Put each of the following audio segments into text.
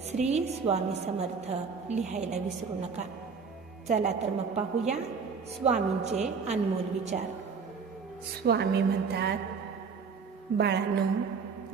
श्री स्वामी समर्थ लिहायला विसरू नका. चला तर मग पाहूया स्वामींचे अनमोल विचार. स्वामी म्हणतात बाळांनो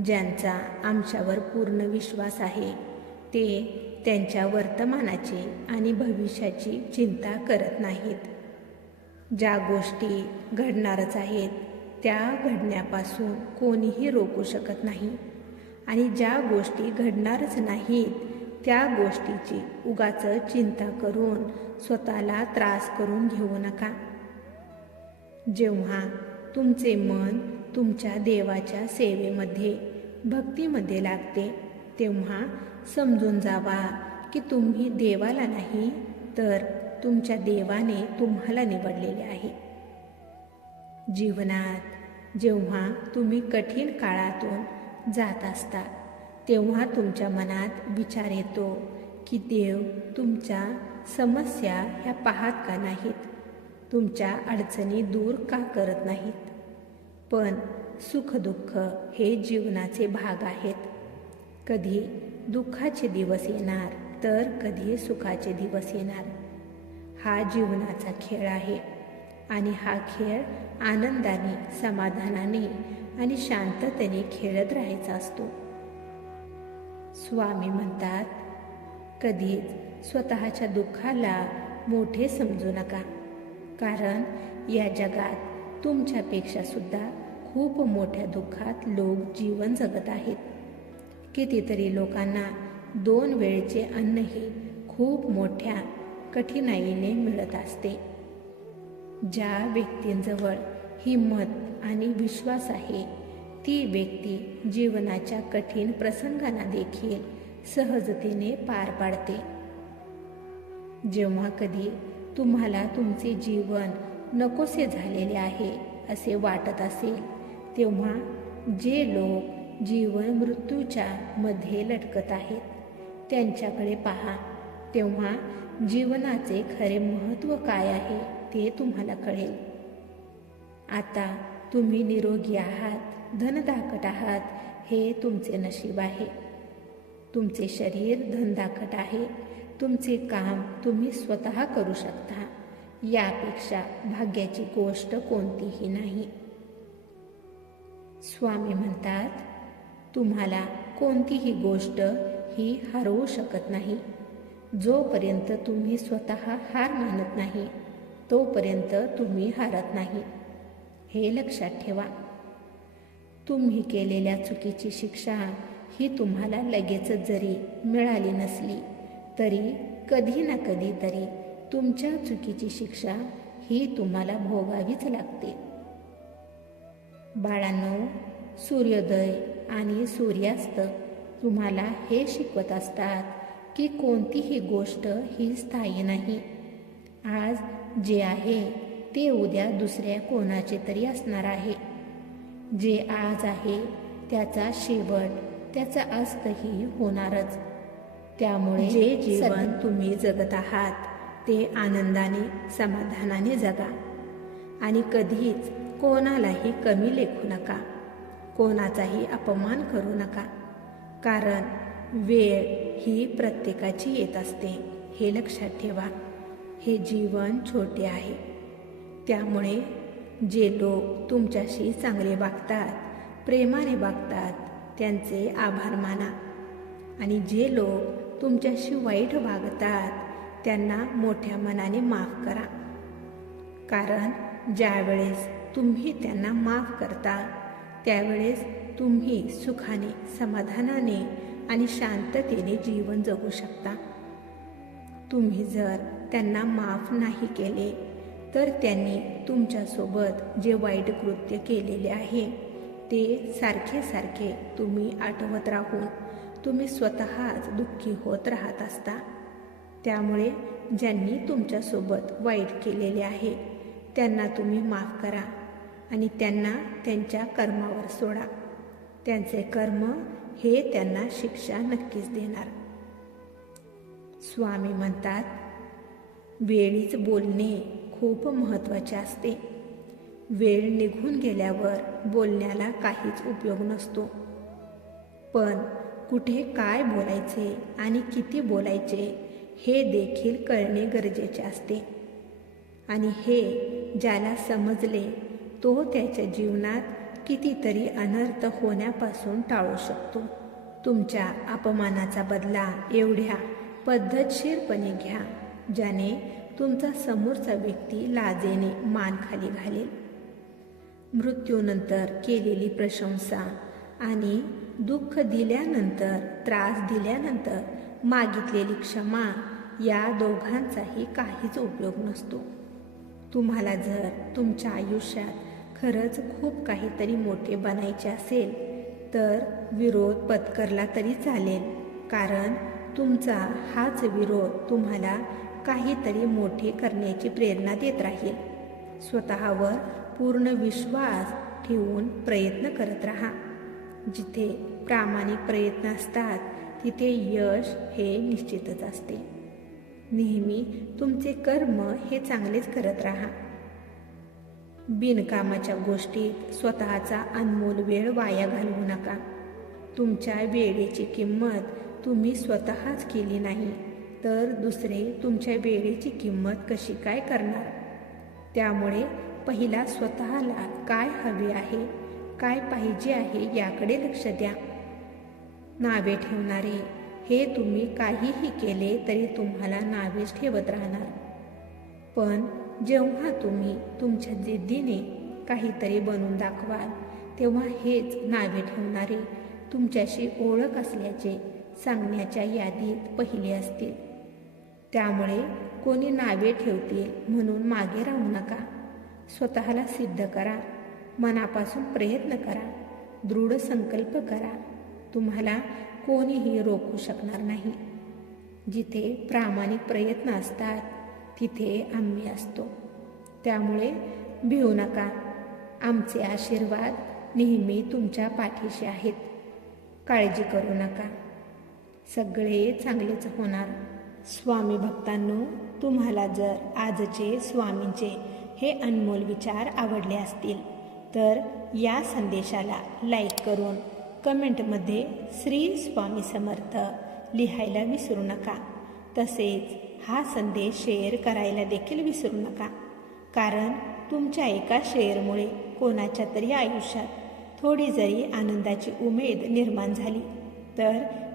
ज्यांचा आमच्यावर पूर्ण विश्वास आहे ते त्यांच्या वर्तमानाची आणि भविष्याची चिंता करत नाहीत. ज्या गोष्टी घडणारच आहेत त्या घडण्यापासून कोणीही रोखू शकत नाही. आणि ज्या गोष्टी घडणारच नाहीत त्या गोष्टीची उगाच चिंता करून स्वतःला त्रास करून घेऊ नका. जेव्हा तुमचे मन तुमच्या देवाच्या सेवेमध्ये भक्तीमध्ये लागते तेव्हा समजून जावा की तुम्ही देवाला नाही तर तुमच्या देवाने तुम्हाला निवडलेले आहे. जीवनात जेव्हा तुम्ही कठीण काळातून जात असता तेव्हा तुमच्या मनात विचार येतो की देव तुमच्या समस्या ह्या पाहत का नाहीत? तुमच्या अडचणी दूर का करत नाहीत? पण सुखदुःख हे जीवनाचे भाग आहेत. कधी दुःखाचे दिवस येणार तर कधी सुखाचे दिवस येणार. हा जीवनाचा खेळ आहे आणि हा खेळ आनंदाने समाधानाने आणि शांततेने खेळत राहायचा असतो. स्वामी म्हणतात कधीच स्वतःच्या दुःखाला मोठे समजू नका कारण या जगात तुमच्यापेक्षा सुद्धा खूप मोठ्या दुःखात लोक जीवन जगत आहेत. कितीतरी लोकांना दोन वेळचे अन्नही खूप मोठ्या कठीणाईने मिळत असते. ज्या व्यक्तींजवळ हिंमत आणि विश्वास आहे. ती व्यक्ती जीवनाच्या कठीण प्रसंगांना देखील सहजतेने पार पाडते. जेव्हा कधी तुम्हाला तुमचे जीवन नकोसे झालेले आहे असे वाटत असेल तेव्हा जे लोक जीवन मृत्यूच्या मध्ये लटकत आहेत त्यांच्याकडे पहा. तेव्हा जीवनाचे खरे महत्त्व काय आहे ते तुम्हाला कळेल. आता तुम्ही निरोगी आहात धनदाकट आहात हे तुमचे नशीब आहे. तुमचे शरीर धनदाकट आहे. तुमचे काम तुम्ही स्वतः करू शकता. यापेक्षा भाग्याची गोष्ट कोणतीही नाही. स्वामी म्हणतात तुम्हाला कोणतीही गोष्ट ही हरवू शकत नाही. जोपर्यंत तुम्ही स्वतः हार मानत नाही तोपर्यंत तुम्ही हारत नाही. हे लक्षात ठेवा. तुम्ही केलेल्या चुकीची शिक्षा ही तुम्हाला लगेचच जरी मिळाली नसली तरी कधी ना कधी तरी तुमच्या चुकीची शिक्षा ही तुम्हाला भोगावीच लागते. बाळांनो सूर्योदय आणि सूर्यास्त तुम्हाला हे शिकवत असतात की कोणतीही गोष्ट ही स्थायी नाही. आज जे आहे ते उद्या दुसऱ्या कोणाचे तरी असणार आहे. जे आज आहे त्याचा शेवट त्याचा अस्तही होणारच. त्यामुळे जे जीवन तुम्ही जगत आहात ते आनंदाने समाधानाने जगा. आणि कधीच कोणालाही कमी लेखू नका. कोणाचाही अपमान करू नका. कारण वेळ ही प्रत्येकाची येत असते. हे लक्षात ठेवा. हे जीवन छोटे आहे. त्यामुळे जे लोक तुमच्याशी चांगले वागतात प्रेमाने वागतात त्यांचे आभार माना. आणि जे लोक तुमच्याशी वाईट वागतात त्यांना मोठ्या मनाने माफ करा. कारण ज्यावेळेस तुम्ही त्यांना माफ करता त्यावेळेस तुम्ही सुखाने समाधानाने आणि शांततेने जीवन जगू शकता. तुम्ही जर त्यांना माफ नाही केले तर त्यांनी तुमच्यासोबत जे वाईट कृत्य केलेले आहे ते सारखे सारखे तुम्ही आठवत राहून तुम्ही स्वतःच दुःखी होत राहत असता. त्यामुळे ज्यांनी तुमच्यासोबत वाईट केलेले आहे त्यांना तुम्ही माफ करा आणि त्यांना त्यांच्या कर्मावर सोडा. त्यांचे कर्म हे त्यांना शिक्षा नक्कीच देणार. स्वामी म्हणतात वेळीच बोलणे खूप महत्त्वाचे असते. वेळ निघून गेल्यावर बोलण्याला काहीच उपयोग नसतो. पण कुठे काय बोलायचे आणि किती बोलायचे हे देखील कळणे गरजेचे असते. आणि हे ज्याला समजले तो त्याच्या जीवनात कितीतरी अनर्थ होण्यापासून टाळू शकतो. तुमच्या अपमानाचा बदला एवढ्या पद्धतशीरपणे घ्या ज्याने तुमचा समोरचा व्यक्ती लाजेने मान खाली घालेल. मृत्यूनंतर केलेली प्रशंसा आणि दुःख दिल्यानंतर त्रास दिल्यानंतर मागितलेली क्षमा या दोघांचाही काहीच उपयोग नसतो. तुम्हाला जर तुमच्या आयुष्यात खरंच खूप काहीतरी मोठे बनायचे असेल तर विरोध पत्करला तरी चालेल कारण तुमचा हाच विरोध तुम्हाला काहीतरी मोठे करण्याची प्रेरणा देत राहील. स्वतःवर पूर्ण विश्वास ठेवून प्रयत्न करत राहा. जिथे प्रामाणिक प्रयत्न असतात तिथे यश हे निश्चितच असते. नेहमी तुमचे कर्म हे चांगलेच करत राहा. बिनकामाच्या गोष्टीत स्वतःचा अनमोल वेळ वाया घालवू नका. तुमच्या वेळेची किंमत तुम्ही स्वतःच केली नाही. तर दुसरे तुमच्या वेळेची किंमत कशी काय करणार? त्यामुळे पहिला स्वतःला काय हवे आहे काय पाहिजे आहे याकडे लक्ष द्या. नावे ठेवणारे हे तुम्ही काहीही केले तरी तुम्हाला नावेच ठेवत राहणार. पण जेव्हा तुम्ही तुमच्या जिद्दीने काहीतरी बनवून दाखवाल तेव्हा हेच नावे ठेवणारे तुमच्याशी ओळख असल्याचे सांगण्याच्या यादीत पहिले असतील. त्यामुळे कोणी नावे ठेवतील म्हणून मागे राहू नका. स्वतःला सिद्ध करा. मनापासून प्रयत्न करा. दृढ संकल्प करा. तुम्हाला कोणीही रोखू शकणार नाही. जिथे प्रामाणिक प्रयत्न असतात तिथे आम्ही असतो. त्यामुळे भिवू नका. आमचे आशीर्वाद नेहमी तुमच्या पाठीशी आहेत. काळजी करू नका. सगळे चांगलेच होणार. स्वामी भक्तांनो तुम्हाला जर आजचे स्वामींचे हे अनमोल विचार आवडले असतील तर या संदेशाला लाईक करून कमेंटमध्ये श्री स्वामी समर्थ लिहायला विसरू नका. तसेच हा संदेश शेअर करायला देखील विसरू नका. कारण तुमच्या एका शेअरमुळे कोणाच्या तरी आयुष्यात थोडी जरी आनंदाची उमेद निर्माण झाली तर